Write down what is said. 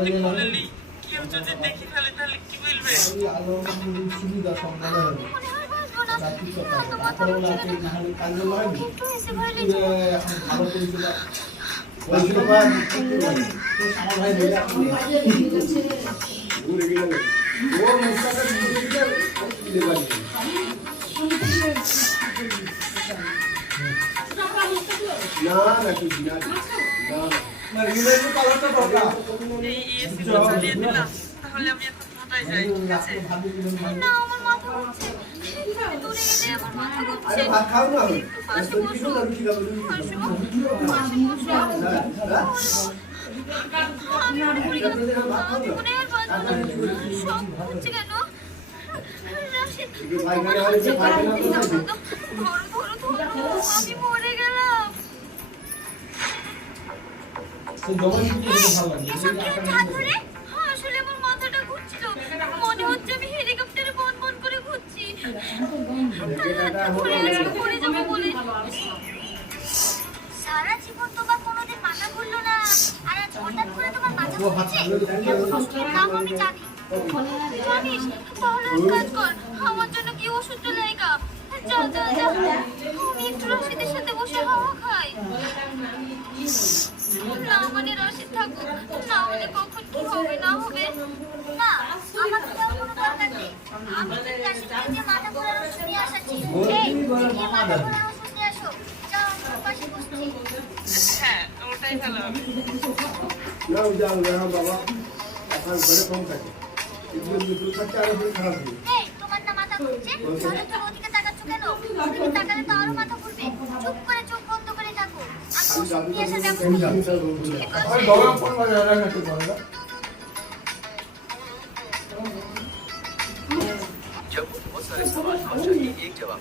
যদি বলেলি কেউ যদি দেখে ফেলে তাহলে কি বলবে? সুবিধা সম্মান হবে রাত্রি কথা তারপরে রাতে না হলে কাজে লাগবে এখন ভালো করেছিল বলছিল ভাই তো আমার ভাই বলে ঘুরে গেল ও মুস্তাকা ঘুরে গেল দিলে বাড়ি না না কিছু না না রিলেশন কালারটা বড় এই এসি চালিয়ে দিলাম, তাহলে আমি এখন কোথায় যাই? ঠিক আছে? না আমার মাথা ঘুরছে, দূরে গেলে আমার মাথা ঘুরছে। আরে ভাত খাও না পাশে বসো, আমি উঠে গেলাম, আমি মনে আর বাঁচবো না। সব ঘুরছে কেন? রাশিদ, ধরো, আমি মরে গেলাম। এসব কি হচ্ছে হাত ধরে? হ্যাঁ, আসলে আমার মাথাটা ঘুরছিল, মনে হচ্ছে আমি হেলিকপ্টারে বন বন করে ঘুরছি। পড়ে যাবো বলে। সারা জীবন তোমার কোনোদিন মাথা ঘুরলো না, আর আজ হঠাৎ করে তোমার মাথা ঘুরছে। ওষুধের নাম আমি জানি। জানিস? তাহলে এক কাজ কর, আমার জন্য কি ওষুধটা লেগা। যা আমি একটু রশিদের সাথে বসে হাওয়া খাই। না মানে রশিদ থাকুক, না হলে কখন কি হবে না হবে। না, আমার তো কোনো দরকার নেই। আমি তো রশিদকে যে মাথা ঘোরার ওষুধ নিয়ে আসাচ্ছি। এই, গিয়ে মাথা ঘোরার ওষুধ নিয়ে আসো। যাও, আমার পাশে বসছি। হ্যাঁ, ওটাই ভালো হবে। যাও বাবা এখন ঘরে কম থাকে এগুলো দুটো থাকতে আরো বেশি খারাপ হবে এই, তোমার না মাথা ঘুরছে? তাহলে তুমি ওদিকে তাকাচ্ছ কেন? ওদিকে তাকালে তো আরো মাথা ঘুরবে। চুপ করে চোখ বন্ধ করে থাকো। আমি ওষুধ নিয়ে আসার ব্যবস্থা করছি। ঠিক আছে? और दवा फोन बजा रहा है तो बोलेगा जब बहुत सारे सवाल और चाहिए एक जवाब